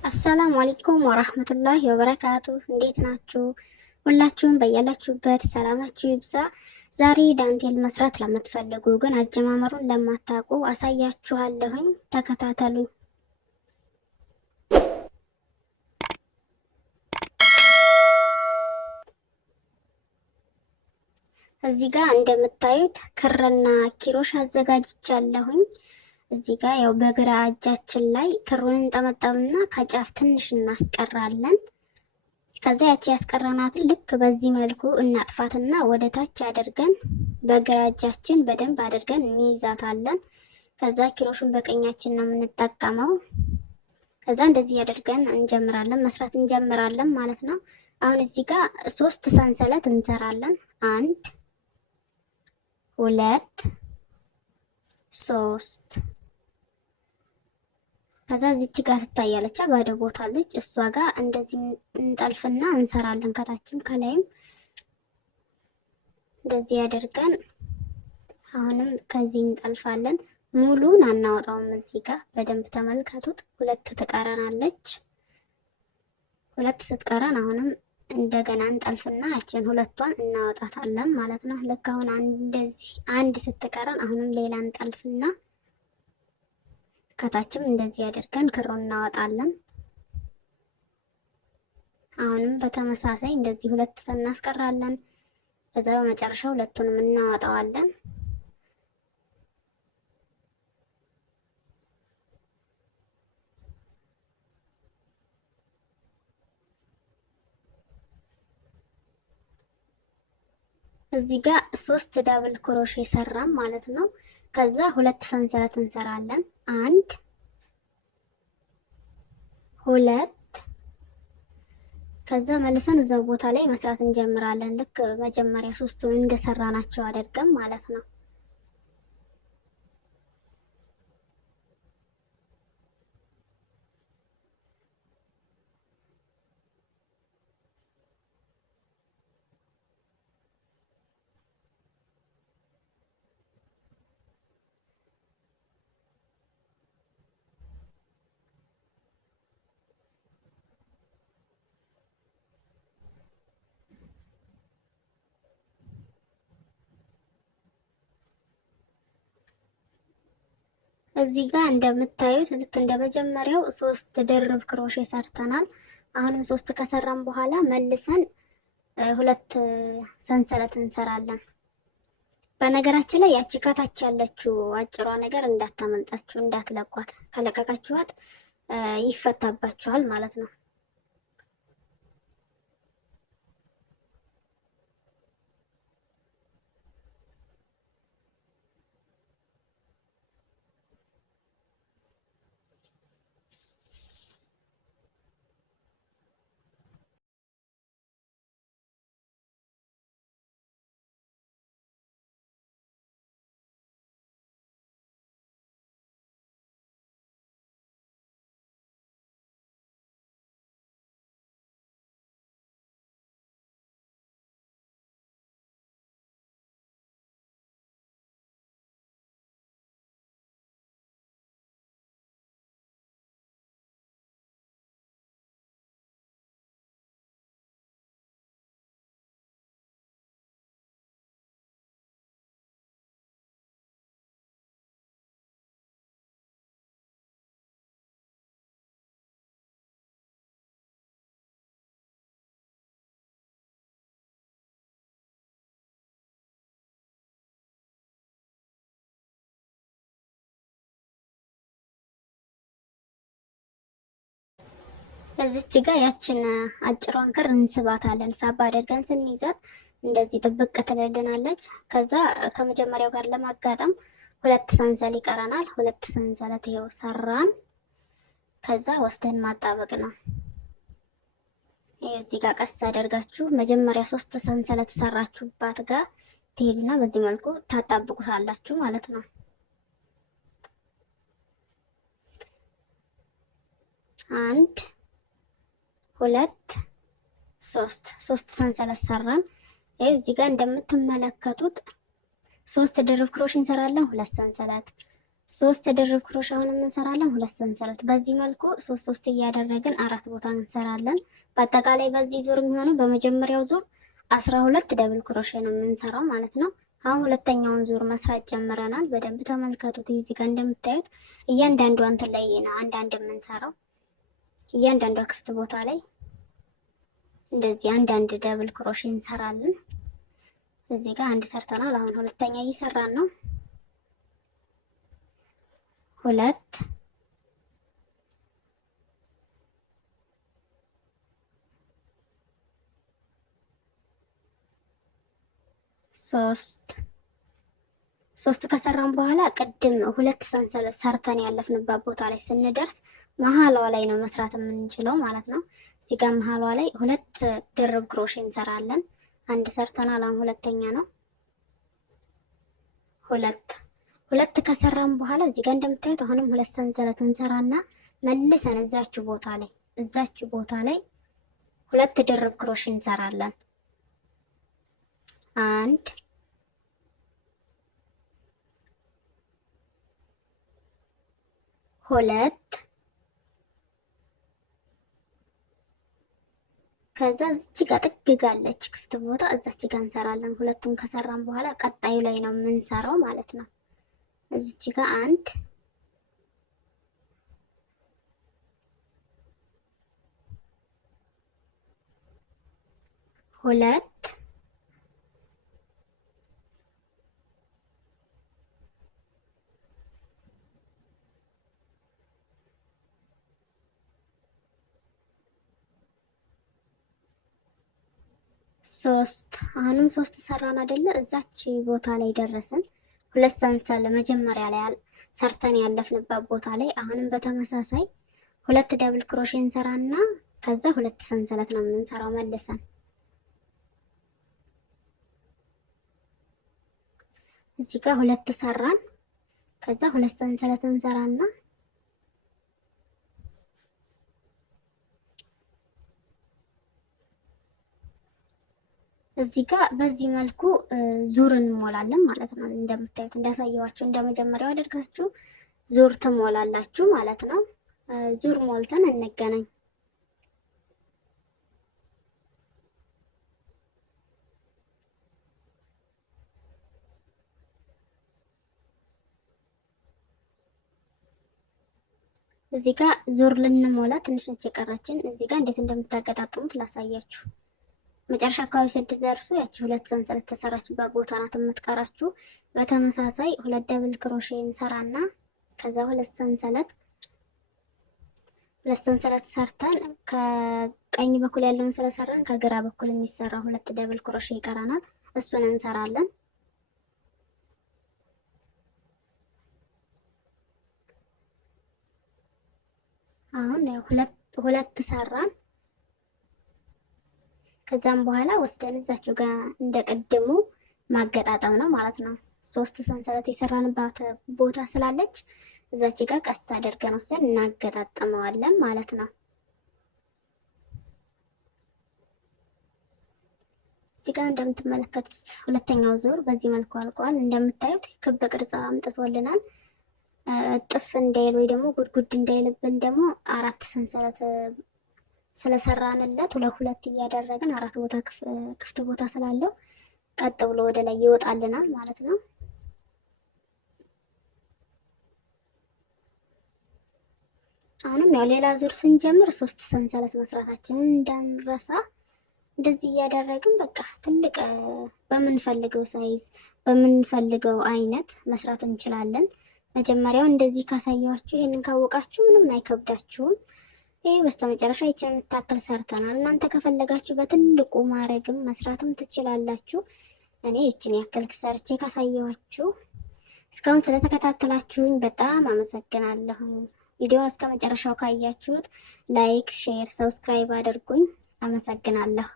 አሰላሙ አለይኩም ወራህመቱላሂ ወበረካቱ። እንዴት ናችሁ? ሁላችሁም በያላችሁበት ሰላማችሁ ይብዛ። ዛሬ ዳንቴል መስራት ለምትፈልጉ ግን አጀማመሩን ለማታውቁ አሳያችኋለሁኝ። ተከታተሉኝ። እዚህ ጋር እንደምታዩት ክርና ኪሮሽ አዘጋጅቻለሁኝ። እዚህ ጋር ያው በግራ እጃችን ላይ ክሩን እንጠመጠምና ከጫፍ ትንሽ እናስቀራለን። ከዛ ያቺ ያስቀረናትን ልክ በዚህ መልኩ እናጥፋትና ወደ ታች አድርገን በግራ እጃችን በደንብ አድርገን እንይዛታለን። ከዛ ኪሮሹን በቀኛችን ነው የምንጠቀመው። ከዛ እንደዚህ አድርገን መስራት እንጀምራለን ማለት ነው። አሁን እዚህ ጋር 3 ሰንሰለት እንሰራለን። 1 2 3 ከዛ እዚች ጋር ትታያለች ባዶ ቦታ አለች። እሷ ጋር እንደዚህ እንጠልፍና እንሰራለን። ከታችም ከላይም እንደዚህ ያደርገን አሁንም ከዚህ እንጠልፋለን። ሙሉን አናወጣውም። እዚህ ጋር በደንብ ተመልከቱት። 2 ትቀረናለች። 2 ስትቀረን አሁንም እንደገና እንጠልፍና ያችን 2ቷን እናወጣታለን ማለት ነው። ልክ አሁን እንደዚህ 1 ስትቀረን አሁንም ሌላ እንጠልፍና ከታችም እንደዚህ አድርገን ክሩን እናወጣለን። አሁንም በተመሳሳይ እንደዚህ 2 እናስቀራለን። ከዛ በመጨረሻ 2ቱንም እናወጣዋለን። እዚህ ጋር 3 ዳብል ክሮሼ ሰራን ማለት ነው። ከዛ 2 ሰንሰለት እንሰራለን። 1 2 ከዛ መልሰን እዛው ቦታ ላይ መስራት እንጀምራለን። ልክ መጀመሪያ 3ቱን እንደሰራናቸው አድርገን ማለት ነው። እዚህ ጋር እንደምታዩት ልክ እንደመጀመሪያው 3 ድርብ ክሮሼ ሰርተናል። አሁንም 3 ከሰራን በኋላ መልሰን 2 ሰንሰለት እንሰራለን። በነገራችን ላይ ያቺ ከታች ያለችው አጭሯ ነገር እንዳታመልጣችሁ፣ እንዳትለቋት። ከለቀቃችኋት ይፈታባችኋል ማለት ነው። እዚች ጋር ያችን አጭሯን ክር እንስባታለን። ሳባ አድርገን ስንይዛት እንደዚህ ጥብቅ ትልልናለች። ከዛ ከመጀመሪያው ጋር ለማጋጠም 2 ሰንሰለት ይቀረናል። 2 ሰንሰለት ይኸው ሰራን። ከዛ ወስደን ማጣበቅ ነው። ይሄ እዚህ ጋር ቀስ አደርጋችሁ መጀመሪያ 3 ሰንሰለት ሰራችሁባት ጋር ትሄዱና በዚህ መልኩ ታጣብቁታላችሁ ማለት ነው። 1 2 3 ሰንሰለት ሰራን። ይሄ እዚህ ጋር እንደምትመለከቱት 3 ድርብ ክሮሽ እንሰራለን። 2 ሰንሰለት ሶስት ድርብ ክሮሽ አሁንም እንሰራለን። ሁለት ሰንሰለት በዚህ መልኩ ሶስት ሶስት እያደረግን አራት ቦታ እንሰራለን። በአጠቃላይ በዚህ ዙር የሚሆነው በመጀመሪያው ዙር 12 ደብል ክሮሼ ነው የምንሰራው ማለት ነው። አሁን ሁለተኛውን ዙር መስራት ጀምረናል። በደንብ ተመልከቱት። እዚህ ጋር እንደምታዩት እያንዳንዷ እንትን ላይ ነው አንዳንድ የምንሰራው። እያንዳንዷ ክፍት ቦታ ላይ እንደዚህ አንዳንድ ደብል ክሮሼ እንሰራለን። እዚህ ጋር አንድ ሰርተናል። አሁን ሁለተኛ እየሰራን ነው። ሁለት ሶስት ከሰራን በኋላ ቅድም ሁለት ሰንሰለት ሰርተን ያለፍንባት ቦታ ላይ ስንደርስ መሀሏ ላይ ነው መስራት የምንችለው ማለት ነው። እዚህ ጋር መሀሏ ላይ ሁለት ድርብ ክሮሼ እንሰራለን። አንድ ሰርተናል። አሁን ሁለተኛ ነው። ሁለት ከሰራን በኋላ እዚህ ጋር እንደምታዩት አሁንም ሁለት ሰንሰለት እንሰራና መልሰን እዛችሁ ቦታ ላይ ሁለት ድርብ ክሮሼ እንሰራለን። አንድ ሁለት ከዛ እዚህ ጋር ጥግጋለች ክፍት ቦታ እዛች ጋር እንሰራለን። ሁለቱን ከሰራን በኋላ ቀጣዩ ላይ ነው የምንሰራው ማለት ነው። እዚች ጋር አንድ ሁለት ሶስት አሁንም ሶስት ሰራን አይደለ? እዛች ቦታ ላይ ደረስን። ሁለት ሰንሰል መጀመሪያ ላይ ሰርተን ያለፍንበት ቦታ ላይ አሁንም በተመሳሳይ ሁለት ደብል ክሮሼ እንሰራና ከዛ ሁለት ሰንሰለት ነው የምንሰራው መልሰን። እዚህ ጋር ሁለት ሰራን፣ ከዛ ሁለት ሰንሰለት እንሰራና እዚህ ጋር በዚህ መልኩ ዙር እንሞላለን ማለት ነው። እንደምታዩት እንዳሳየዋችሁ እንደመጀመሪያው አድርጋችሁ ዙር ትሞላላችሁ ማለት ነው። ዙር ሞልተን እንገናኝ። እዚህ ጋር ዙር ልንሞላ ትንሽ ነች የቀረችን። እዚህ ጋር እንዴት እንደምታገጣጥሙት ላሳያችሁ። መጨረሻ አካባቢ ስትደርሱ ያቺ ሁለት ሰንሰለት ተሰራችበት ቦታ ናት የምትቀራችሁ። በተመሳሳይ ሁለት ደብል ክሮሼ እንሰራና ከዛ ሁለት ሰንሰለት ሰርተን ከቀኝ በኩል ያለውን ስለሰራን ከግራ በኩል የሚሰራ ሁለት ደብል ክሮሼ ይቀራናል። እሱን እንሰራለን። አሁን ሁለት ሰራን። ከዛም በኋላ ወስደን እዛችሁ ጋር እንደቀደሙ ማገጣጠም ነው ማለት ነው። ሶስት ሰንሰለት የሰራንባት ቦታ ስላለች እዛች ጋር ቀስ አድርገን ወስደን እናገጣጥመዋለን ማለት ነው። እዚህ ጋር እንደምትመለከቱት ሁለተኛው ዙር በዚህ መልኩ አልቋል። እንደምታዩት ክብ ቅርጽ አምጥቶልናል። ጥፍ እንዳይል ወይ ደግሞ ጉድጉድ እንዳይልብን ደግሞ አራት ሰንሰለት ስለሰራንለት ሁለት እያደረግን አራት ቦታ ክፍት ቦታ ስላለው ቀጥ ብሎ ወደ ላይ ይወጣልናል ማለት ነው። አሁንም ያው ሌላ ዙር ስንጀምር ሶስት ሰንሰለት መስራታችንን እንዳንረሳ። እንደዚህ እያደረግን በቃ ትልቅ በምንፈልገው ሳይዝ በምንፈልገው አይነት መስራት እንችላለን። መጀመሪያው እንደዚህ ካሳያችሁ ይሄንን ካወቃችሁ ምንም አይከብዳችሁም። ይሄ በስተመጨረሻ ይችን የምታክል ሰርተናል። እናንተ ከፈለጋችሁ በትልቁ ማድረግም መስራትም ትችላላችሁ። እኔ ይችን ያክል ሰርቼ ካሳየኋችሁ እስካሁን ስለተከታተላችሁኝ በጣም አመሰግናለሁ። ቪዲዮ እስከ መጨረሻው ካያችሁት ላይክ፣ ሼር፣ ሰብስክራይብ አድርጉኝ። አመሰግናለሁ።